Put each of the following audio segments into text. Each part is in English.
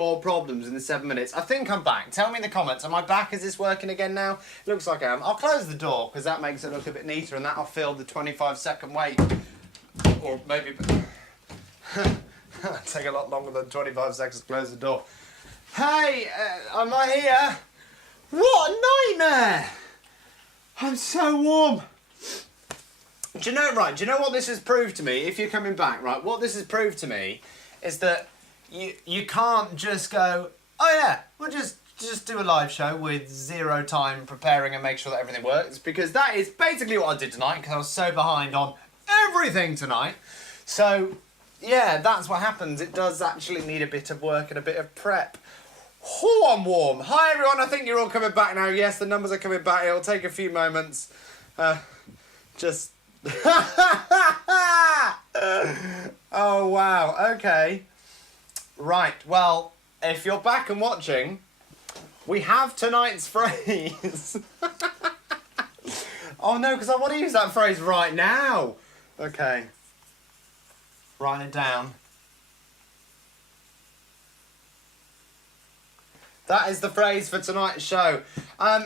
more problems in the 7 minutes. I think I'm back. Tell me in the comments, am I back? Is this working again now? It looks like I am. I'll close the door because that makes it look a bit neater and that'll fill the 25-second wait. Or maybe... take a lot longer than 25 seconds to close the door. Hey, am I here? What a nightmare! I'm so warm. Do you know what this has proved to me? If you're coming back, right, what this has proved to me is that you can't just go, oh yeah, we'll just do a live show with zero time preparing and make sure that everything works, because that is basically what I did tonight because I was so behind on everything tonight. So, yeah, that's what happens. It does actually need a bit of work and a bit of prep. Oh, I'm warm. Hi everyone, I think you're all coming back now. Yes, the numbers are coming back. It'll take a few moments. Just... oh, wow, okay. Right, well, if you're back and watching, we have tonight's phrase. Oh no, because I want to use that phrase right now. Okay. Write it down. That is the phrase for tonight's show.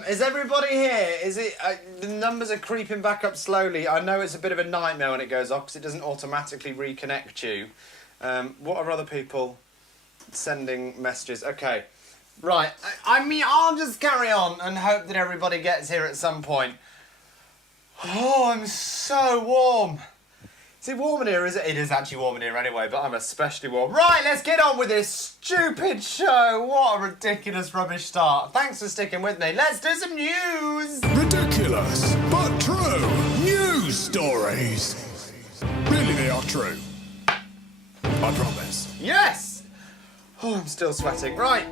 Is everybody here? Is it? The numbers are creeping back up slowly. I know it's a bit of a nightmare when it goes off because it doesn't automatically reconnect you. What are other people sending messages? Okay, right. I mean, I'll just carry on and hope that everybody gets here at some point. Oh, I'm so warm. Is it warm in here? Is it? It is actually warm in here anyway, but I'm especially warm. Right, let's get on with this stupid show. What a ridiculous rubbish start. Thanks for sticking with me. Let's do some news. Ridiculous, but true. News stories. Really, they are true. I promise. Yes! Oh, I'm still sweating. Right.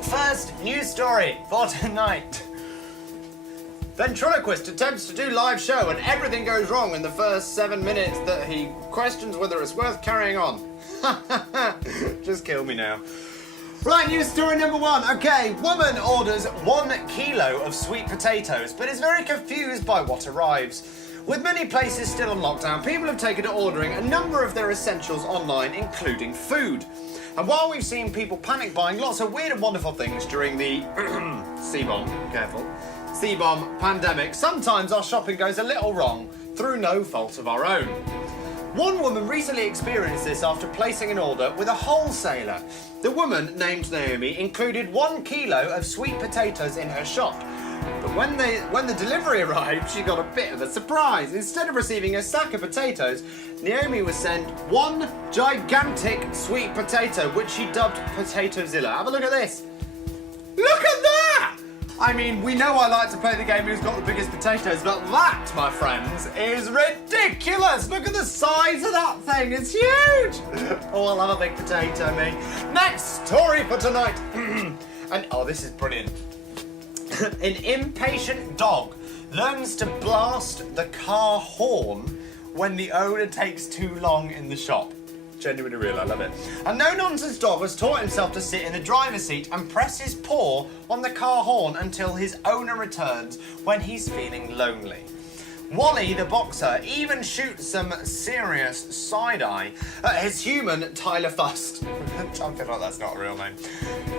First news story for tonight. Ventriloquist attempts to do live show and everything goes wrong in the first 7 minutes that he questions whether it's worth carrying on. Just kill me now. Right, news story number 1. Okay, woman orders 1 kilo of sweet potatoes but is very confused by what arrives. With many places still on lockdown, people have taken to ordering a number of their essentials online, including food. And while we've seen people panic buying lots of weird and wonderful things during the C-bomb pandemic, sometimes our shopping goes a little wrong through no fault of our own. One woman recently experienced this after placing an order with a wholesaler. The woman, named Naomi, included 1 kilo of sweet potatoes in her shop. But when the delivery arrived, she got a bit of a surprise. Instead of receiving a sack of potatoes, Naomi was sent 1 gigantic sweet potato, which she dubbed Potatozilla. Have a look at this. Look at that! I mean, we know I like to play the game who's got the biggest potatoes, but that, my friends, is ridiculous! Look at the size of that thing, it's huge! Oh, I love a big potato, me. Next story for tonight. And, oh, this is brilliant. An impatient dog learns to blast the car horn when the owner takes too long in the shop. Genuinely real, I love it. A no-nonsense dog has taught himself to sit in the driver's seat and press his paw on the car horn until his owner returns when he's feeling lonely. Wally, the boxer, even shoots some serious side-eye at his human Tyler Fust. I feel like that's not a real name.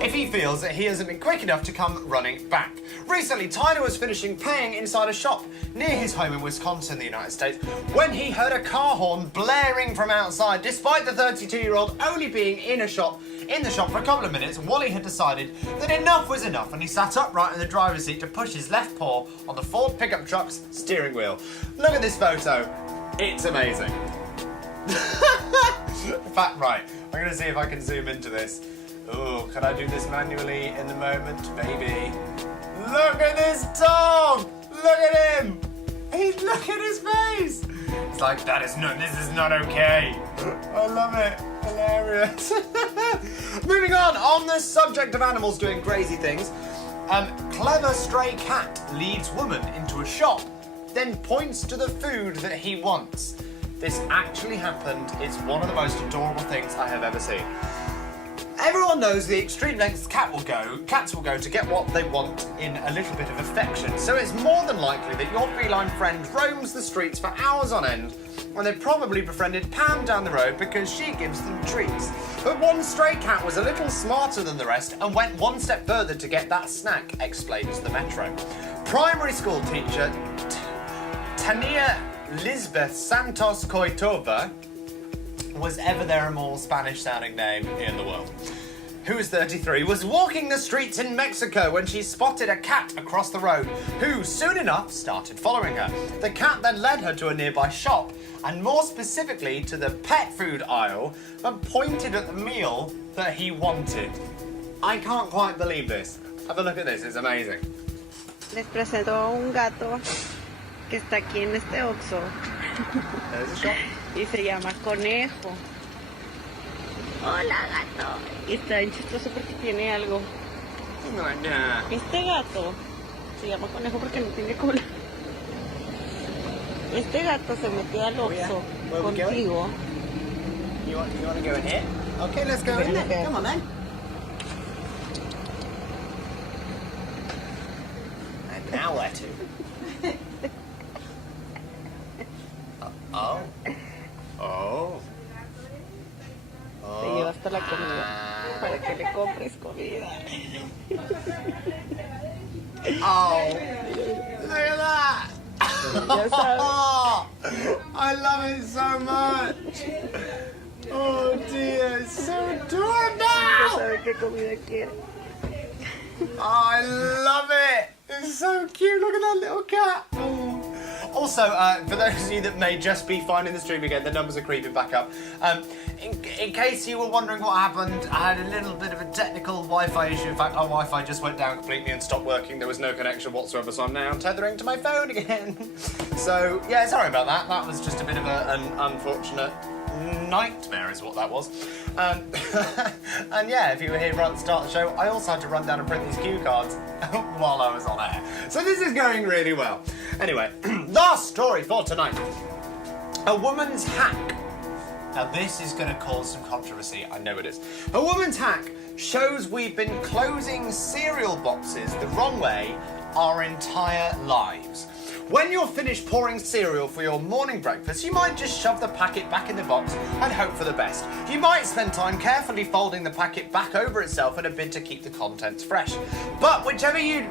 If he feels that he hasn't been quick enough to come running back. Recently, Tyler was finishing paying inside a shop near his home in Wisconsin, the United States, when he heard a car horn blaring from outside. Despite the 32-year-old only being in the shop for a couple of minutes, Wally had decided that enough was enough and he sat upright in the driver's seat to push his left paw on the Ford pickup truck's steering wheel. Look at this photo. It's amazing. In fact, right, I'm going to see if I can zoom into this. Oh, can I do this manually in the moment? Maybe. Look at this dog! Look at him! Look at his face! It's like, this is not okay. I love it. Hilarious. Moving on the subject of animals doing crazy things. Clever stray cat leads woman into a shop, then points to the food that he wants. This actually happened. It's one of the most adorable things I have ever seen. Everyone knows the extreme lengths cats will go to get what they want in a little bit of affection. So it's more than likely that your feline friend roams the streets for hours on end, and they've probably befriended Pam down the road because she gives them treats. But one stray cat was a little smarter than the rest and went one step further to get that snack, explains the Metro. Primary school teacher Tania Lisbeth Santos Coitova was ever there a more Spanish-sounding name in the world, who is 33, was walking the streets in Mexico when she spotted a cat across the road, who soon enough started following her. The cat then led her to a nearby shop, and more specifically to the pet food aisle, and pointed at the meal that he wanted. I can't quite believe this. Have a look at this, it's amazing. Les presento a un gato que está aquí en este Oxxo. There's a shop. Y se llama Conejo. Hola, gato. Y está bien chistoso porque tiene algo. Este gato se llama Conejo porque no tiene cola. Este gato se metió al Oxxo contigo. You want to go in here? Okay, let's go in there. Come on then. And now where to? Oh. Oh. Te lleva hasta la comida para que le compres comida. Oh. Look at that. Ya sabes. I love it so much. Oh dear, it's so adorable. Ya sabe qué comida quiere. Oh, I love it. It's so cute. Look at that little cat. Oh. Also, for those of you that may just be finding the stream again, the numbers are creeping back up. In case you were wondering what happened, I had a little bit of a technical Wi-Fi issue. In fact, our Wi-Fi just went down completely and stopped working. There was no connection whatsoever, so I'm now tethering to my phone again. So, yeah, sorry about that. That was just a bit of an unfortunate nightmare is what that was. And yeah, if you were here right at the start of the show, I also had to run down and print these cue cards while I was on air. So this is going really well. Anyway, last story for tonight. A woman's hack. Now this is going to cause some controversy, I know it is. A woman's hack shows we've been closing cereal boxes the wrong way our entire lives. When you're finished pouring cereal for your morning breakfast, you might just shove the packet back in the box and hope for the best. You might spend time carefully folding the packet back over itself in a bid to keep the contents fresh. But whichever your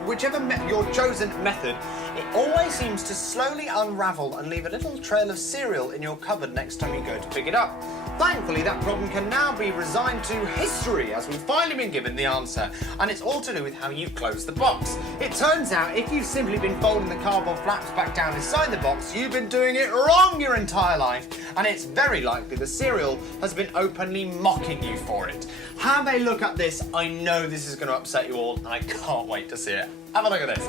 chosen method, it always seems to slowly unravel and leave a little trail of cereal in your cupboard next time you go to pick it up. Thankfully, that problem can now be resigned to history, as we've finally been given the answer, and it's all to do with how you close the box. It turns out if you've simply been folding the cardboard flaps back down inside the box, you've been doing it wrong your entire life, and it's very likely the cereal has been openly mocking you for it. Have a look at this. I know this is going to upset you all, and I can't wait to see it. Have a look at this.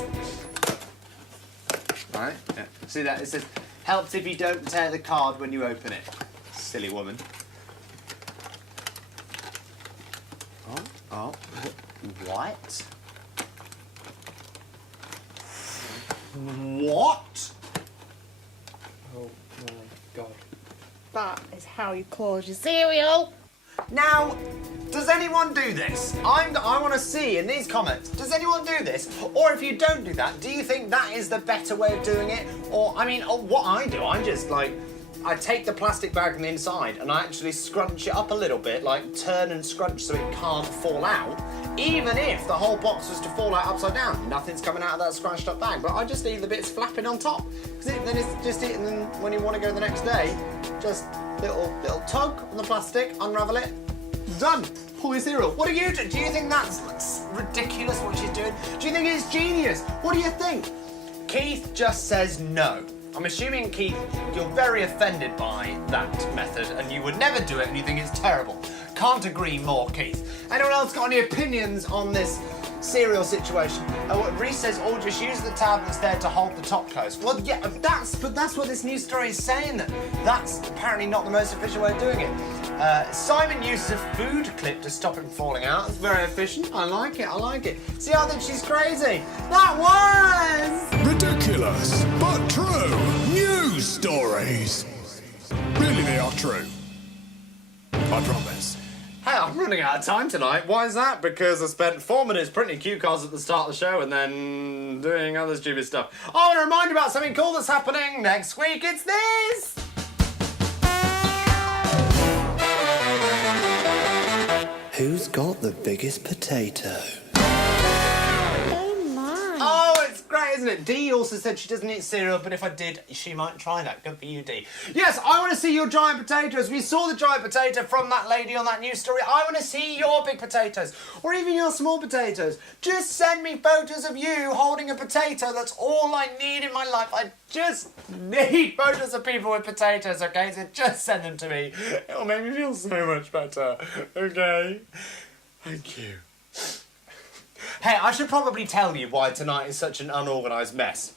Right? Yeah. See that? It says, helps if you don't tear the card when you open it. Silly woman. Oh, what? What? Oh my god. That is how you close your cereal. Now, does anyone do this? I want to see in these comments, does anyone do this? Or if you don't do that, do you think that is the better way of doing it? Or, I mean, what I do, I'm just like, I take the plastic bag from the inside and I actually scrunch it up a little bit, like turn and scrunch so it can't fall out. Even if the whole box was to fall out upside down, nothing's coming out of that scrunched up bag. But I just leave the bits flapping on top. Then it's just it, and then when you want to go the next day, just little tug on the plastic, unravel it, done. Pull your cereal. What do you do? Do you think that's ridiculous what she's doing? Do you think it's genius? What do you think? Keith just says no. I'm assuming, Keith, you're very offended by that method and you would never do it and you think it's terrible. Can't agree more, Keith. Anyone else got any opinions on this cereal situation? Reese says, oh, just use the tab that's there to hold the top close. Well, yeah, that's what this news story is saying. That's apparently not the most efficient way of doing it. Simon uses a food clip to stop it from falling out. It's very efficient. I like it. See, I think she's crazy. That was... Ridiculous, but true news stories. Really, they are true. I promise. Hey, I'm running out of time tonight. Why is that? Because I spent 4 minutes printing cue cards at the start of the show and then doing other stupid stuff. I want to remind you about something cool that's happening next week. It's this! Who's got the biggest potato? Oh my. Oh, it's great, isn't it? Dee also said she doesn't eat cereal, but if I did, she might try that. Good for you, Dee. Yes, I want to see your giant potatoes. We saw the giant potato from that lady on that news story. I want to see your big potatoes, or even your small potatoes. Just send me photos of you holding a potato. That's all I need in my life. I just need photos of people with potatoes, okay? So just send them to me. It'll make me feel so much better, okay? Thank you. Hey, I should probably tell you why tonight is such an unorganised mess.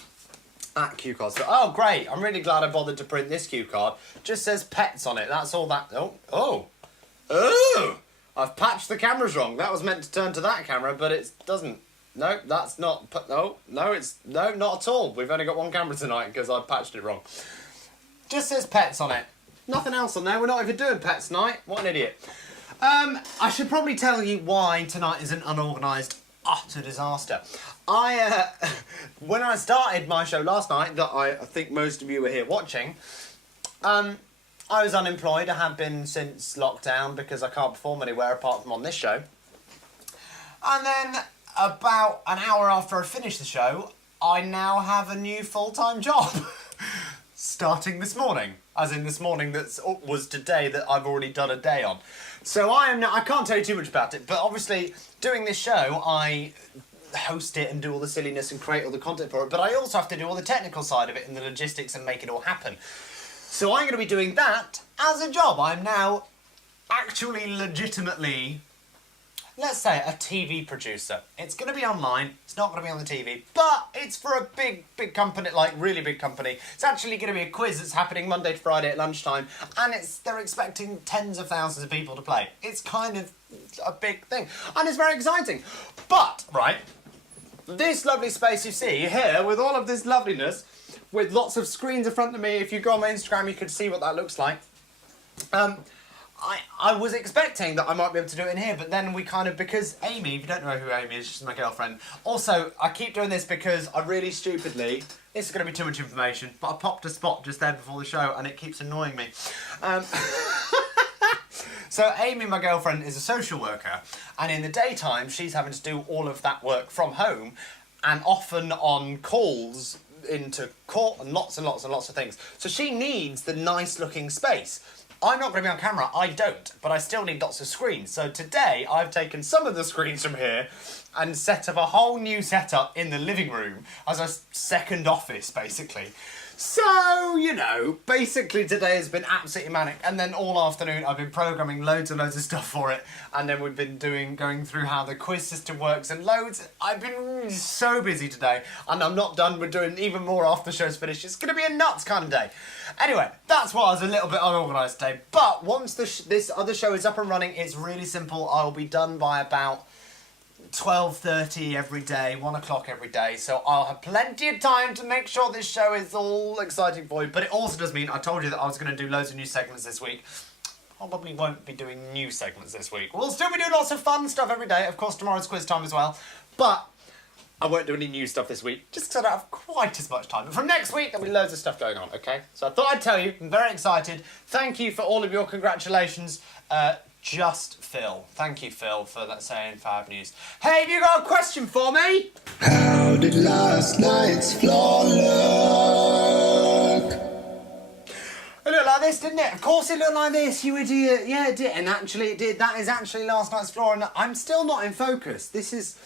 That cue card. Oh, great. I'm really glad I bothered to print this cue card. Just says pets on it. That's all that... Oh. I've patched the cameras wrong. That was meant to turn to that camera, but it doesn't. No, that's not... No, not at all. We've only got one camera tonight because I patched it wrong. Just says pets on it. Nothing else on there. We're not even doing pets tonight. What an idiot. I should probably tell you why tonight is an unorganised utter disaster. When I started my show last night, that I think most of you were here watching, I was unemployed. I have been since lockdown because I can't perform anywhere apart from on this show. And then about an hour after I finished the show, I now have a new full-time job. Starting this morning. As in this morning that was today that I've already done a day on. So I can't tell you too much about it, but obviously doing this show, I host it and do all the silliness and create all the content for it, but I also have to do all the technical side of it and the logistics and make it all happen. So I'm going to be doing that as a job. I'm now actually legitimately, let's say, a TV producer. It's going to be online, it's not going to be on the TV, but it's for a big company, like really big company. It's actually going to be a quiz that's happening Monday to Friday at lunchtime, and they're expecting tens of thousands of people to play. It's kind of a big thing, and it's very exciting. But, right, this lovely space you see here, with all of this loveliness, with lots of screens in front of me, if you go on my Instagram you could see what that looks like. I was expecting that I might be able to do it in here, but then we kind of, because Amy, if you don't know who Amy is, she's my girlfriend. Also, I keep doing this because I really stupidly, this is going to be too much information, but I popped a spot just there before the show and it keeps annoying me. So Amy, my girlfriend, is a social worker, and in the daytime she's having to do all of that work from home and often on calls into court and lots of things. So she needs the nice looking space. I'm not going to be on camera, I don't, but I still need lots of screens. So today I've taken some of the screens from here and set up a whole new setup in the living room as a second office, basically. So, you know, basically today has been absolutely manic, and then all afternoon I've been programming loads and loads of stuff for it, and then we've been going through how the quiz system works and loads. I've been so busy today, and I'm not done. We're doing even more after the show's finished. It's going to be a nuts kind of day. Anyway, that's why I was a little bit unorganised today, but once this other show is up and running, it's really simple. I'll be done by about 12:30 every day, 1 o'clock every day, so I'll have plenty of time to make sure this show is all exciting for you. But it also does mean, I told you that I was going to do loads of new segments this week. Probably won't be doing new segments this week. We'll still be doing lots of fun stuff every day. Of course, tomorrow's quiz time as well. But I won't do any new stuff this week, just because I don't have quite as much time. But from next week, there'll be loads of stuff going on, okay? So I thought I'd tell you, I'm very excited. Thank you for all of your congratulations. Just Phil. Thank you, Phil, for that saying fab news. Hey, have you got a question for me? How did last night's floor look? It looked like this, didn't it? Of course it looked like this, you idiot. Yeah, it did. And actually it did. That is actually last night's floor, and I'm still not in focus. This is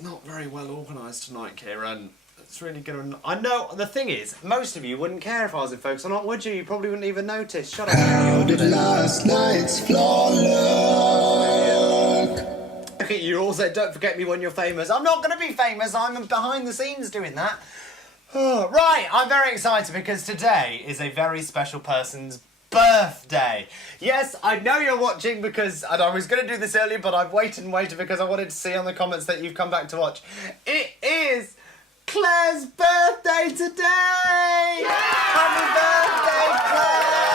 not very well organised tonight, Kieran. It's really going to... I know, the thing is, most of you wouldn't care if I was in focus or not, would you? You probably wouldn't even notice. Shut up. How did last night's floor look? Look at you all said, don't forget me when you're famous. I'm not going to be famous. I'm behind the scenes doing that. Oh, right, I'm very excited because today is a very special person's birthday. Yes, I know you're watching because, and I was going to do this earlier, but I've waited because I wanted to see on the comments that you've come back to watch. It is Claire's birthday today! Yeah! Happy birthday, Claire!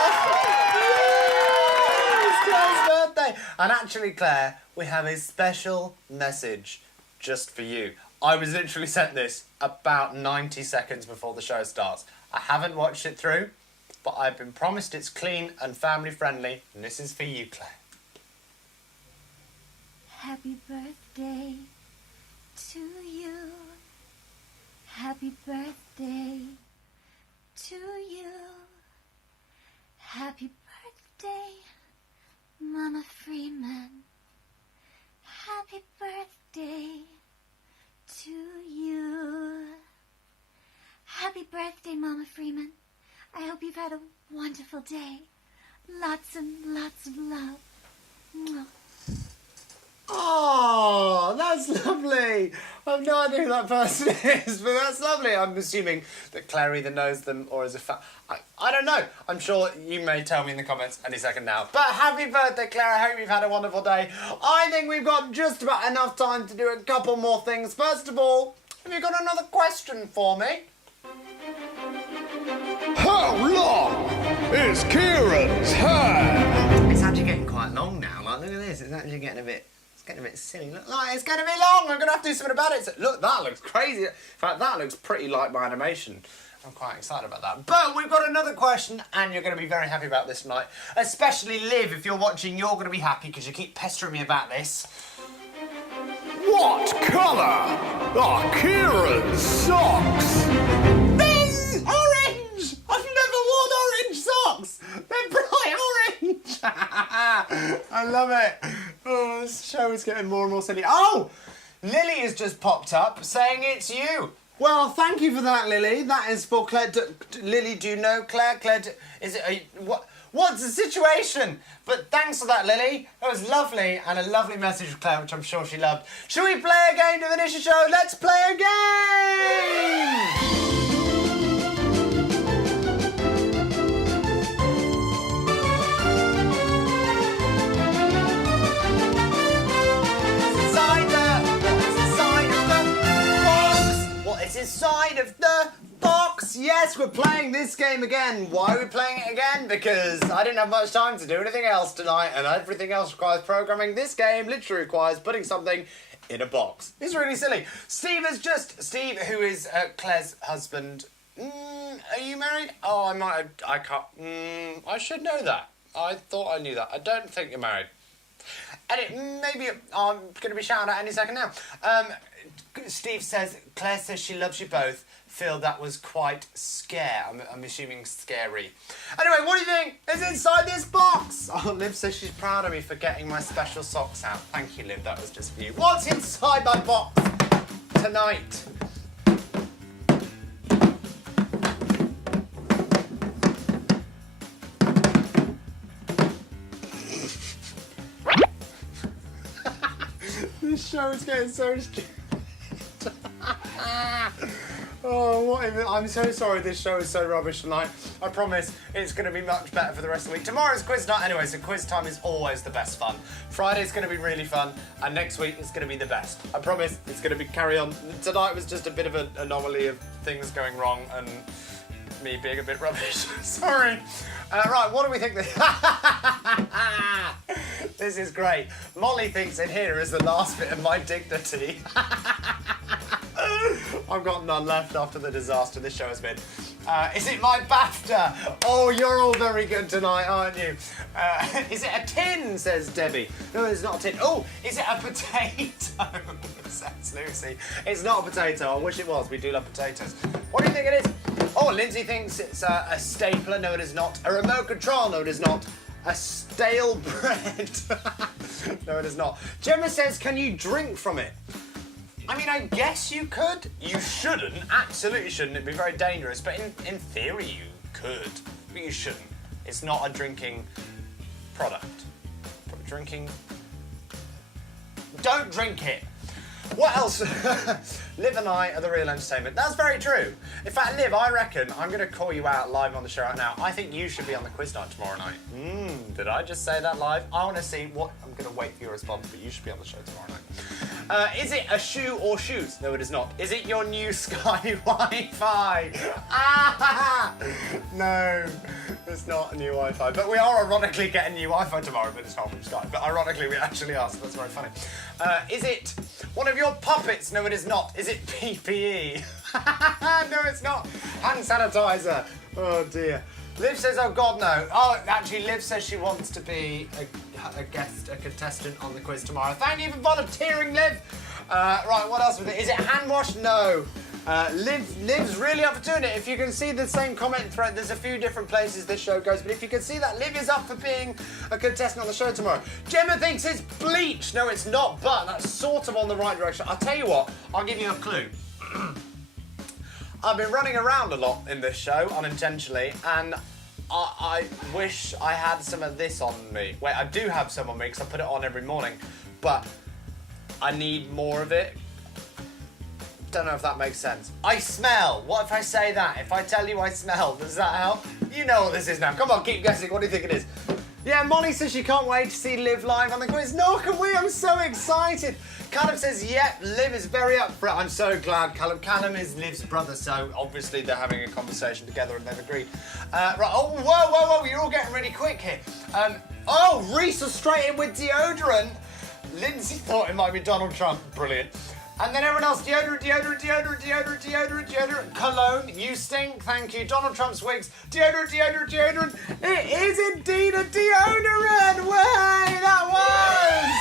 Yes, it's Claire's birthday! And actually, Claire, we have a special message just for you. I was literally sent this about 90 seconds before the show starts. I haven't watched it through, but I've been promised it's clean and family friendly, and this is for you, Claire. Happy birthday to you. Happy birthday to you. Happy birthday, Mama Freeman. Happy birthday to you. Happy birthday, Mama Freeman. I hope you've had a wonderful day. Lots and lots of love. Mwah. Oh, that's lovely. I have no idea who that person is, but that's lovely. I'm assuming that Claire either knows them or is a fan. I don't know. I'm sure you may tell me in the comments any second now. But happy birthday, Claire. I hope you've had a wonderful day. I think we've got just about enough time to do a couple more things. First of all, have you got another question for me? How long is Kieran's hair? It's actually getting quite long now. Like, look at this. It's actually getting a bit silly. Look, like, it's getting a bit long. I'm going to have to do something about it. So, look, that looks crazy. In fact, that looks pretty like my animation. I'm quite excited about that. But we've got another question, and you're going to be very happy about this tonight. Especially Liv, if you're watching, you're going to be happy because you keep pestering me about this. What colour are Kieran's socks? Orange! I've never worn orange socks! They're bright orange! I love it. Oh, this show is getting more and more silly. Oh! Lily has just popped up saying it's you. Well, thank you for that, Lily. That is for Claire. Lily, do you know Claire? Claire, is it what's the situation? But thanks for that, Lily. That was lovely, and a lovely message from Claire, which I'm sure she loved. Shall we play a game to finish the show? Let's play a game! Inside of the box. Yes, we're playing this game again. Why are we playing it again? Because I didn't have much time to do anything else tonight, and everything else requires programming. This game literally requires putting something in a box. It's really silly. Steve, who is Claire's husband. Are you married? Oh, I can't. I should know that. I thought I knew that. I don't think you're married. And maybe I'm going to be shouted at any second now. Steve says, Claire says she loves you both. Phil, that was quite I'm assuming scary. Anyway, what do you think is inside this box? Oh, Liv says she's proud of me for getting my special socks out. Thank you, Liv, that was just for you. What's inside my box tonight? This show is getting so stupid. Oh, I'm so sorry this show is so rubbish tonight. I promise it's going to be much better for the rest of the week. Tomorrow's quiz night anyway, so quiz time is always the best fun. Friday's going to be really fun, and next week is going to be the best. I promise it's going to be carry on. Tonight was just a bit of an anomaly of things going wrong and me being a bit rubbish. Sorry. Right, what do we think? This is great. Molly thinks in here is the last bit of my dignity. I've got none left after the disaster this show has been. Is it my BAFTA? Oh, you're all very good tonight, aren't you? Is it a tin, says Debbie. No, it's not a tin. Oh, is it a potato? Says Lucy. It's not a potato. I wish it was. We do love potatoes. What do you think it is? Oh, Lindsay thinks it's a stapler. No, it is not. A remote control. No, it is not. A stale bread. No, it is not. Gemma says, can you drink from it? I mean, I guess you could. You shouldn't. Absolutely shouldn't. It'd be very dangerous. But in theory, you could. But you shouldn't. It's not a drinking product. Drinking... Don't drink it. What else? Liv and I are the real entertainment. That's very true. In fact, Liv, I reckon I'm going to call you out live on the show right now. I think you should be on the quiz night tomorrow night. Did I just say that live? I want to see what... I'm going to wait for your response, but you should be on the show tomorrow night. Is it a shoe or shoes? No, it is not. Is it your new Sky Wi-Fi? Ah! No, it's not a new Wi-Fi. But we are ironically getting new Wi-Fi tomorrow, but it's not from Sky. But ironically, we actually are, so that's very funny. Is it one of your puppets? No, it is not. Is it PPE? No, it's not. Hand sanitizer. Oh, dear. Liv says, oh, God, no. Oh, actually, Liv says she wants to be a guest, a contestant on the quiz tomorrow. Thank you for volunteering, Liv. Right, what else with it? Is it hand wash? No. Liv's really up for doing it. If you can see the same comment thread, there's a few different places this show goes, but if you can see that, Liv is up for being a contestant on the show tomorrow. Gemma thinks it's bleach. No, it's not, but that's sort of on the right direction. I'll tell you what, I'll give you a clue. I've been running around a lot in this show, unintentionally, and I wish I had some of this on me. Wait, I do have some on me because I put it on every morning, but I need more of it. Don't know if that makes sense. I smell. What if I say that? If I tell you I smell, does that help? You know what this is now. Come on, keep guessing. What do you think it is? Yeah, Molly says she can't wait to see Liv live on the quiz. No, can we? I'm so excited. Callum says, yep, Liv is very up for it. I'm so glad. Callum is Liv's brother, so obviously they're having a conversation together and they've agreed. Right, oh, whoa, you're all getting really quick here. Oh, Reese was straight in with deodorant. Lindsay thought it might be Donald Trump. Brilliant. And then everyone else, deodorant. Cologne, you stink, thank you. Donald Trump's wigs, deodorant. It is indeed a deodorant. Way, that was.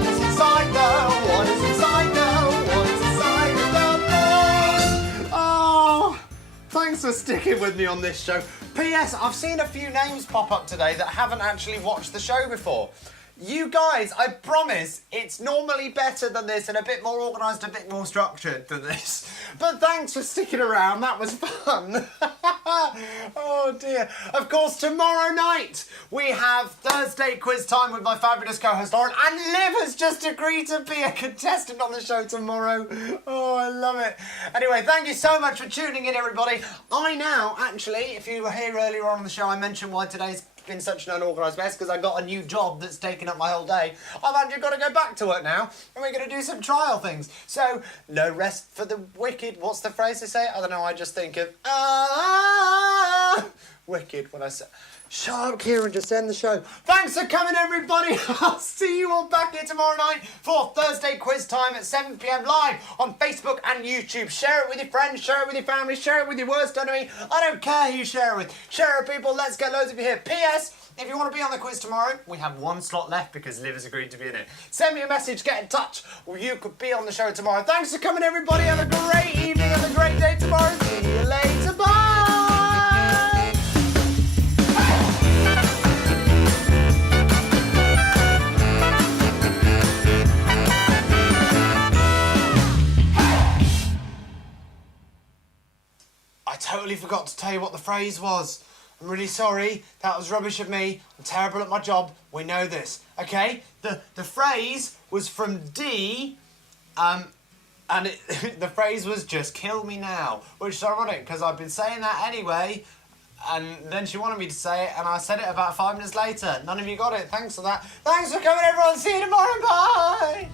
What's inside though? What is inside though? What is inside the Oh, thanks for sticking with me on this show. P.S. I've seen a few names pop up today that haven't actually watched the show before. You guys, I promise, it's normally better than this and a bit more organised, a bit more structured than this. But thanks for sticking around, that was fun. Oh dear. Of course, tomorrow night we have Thursday quiz time with my fabulous co-host Lauren, and Liv has just agreed to be a contestant on the show tomorrow. Oh, I love it. Anyway, thank you so much for tuning in, everybody. I now, actually, if you were here earlier on in the show, I mentioned why today's been such an unorganised mess because I got a new job that's taken up my whole day. I've actually got to go back to work now and we're going to do some trial things. So, no rest for the wicked. What's the phrase they say? I don't know, I just think of wicked when I say... Shut up, Kieran, just end the show. Thanks for coming, everybody. I'll see you all back here tomorrow night for Thursday quiz time at 7 p.m. live on Facebook and YouTube. Share it with your friends, share it with your family, share it with your worst enemy. I don't care who you share it with. Share it, people. Let's get loads of you here. P.S. If you want to be on the quiz tomorrow, we have one slot left because Liv has agreed to be in it. Send me a message, get in touch, or you could be on the show tomorrow. Thanks for coming, everybody. Have a great evening and a great day tomorrow. See you later. Bye. I totally forgot to tell you what the phrase was. I'm really sorry. That was rubbish of me. I'm terrible at my job. We know this. Okay? The phrase was from D, and the phrase was just kill me now, which is ironic because I've been saying that anyway, and then she wanted me to say it, and I said it about 5 minutes later. None of you got it. Thanks for that. Thanks for coming, everyone. See you tomorrow. Bye.